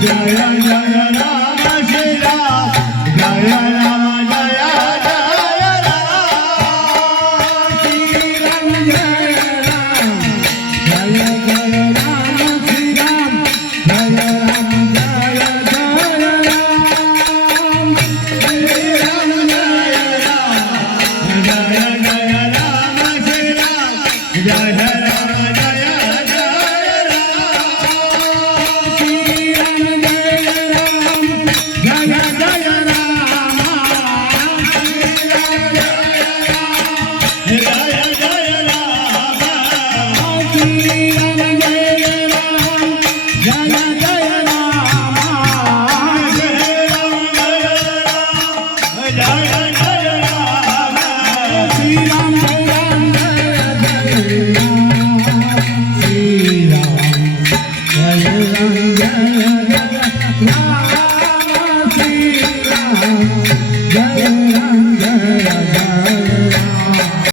Jai Jai Ram Shri Ram Jai Ram Jai Jai Ram Shri Ram Jai Ram Jai Jai Ram Shri Ram Jai Ram Jai Jai Ram Shri Ram Jai Ram Jai Jai Ram Shri Ram Jai Ram Jai Jai Ram Jai Ram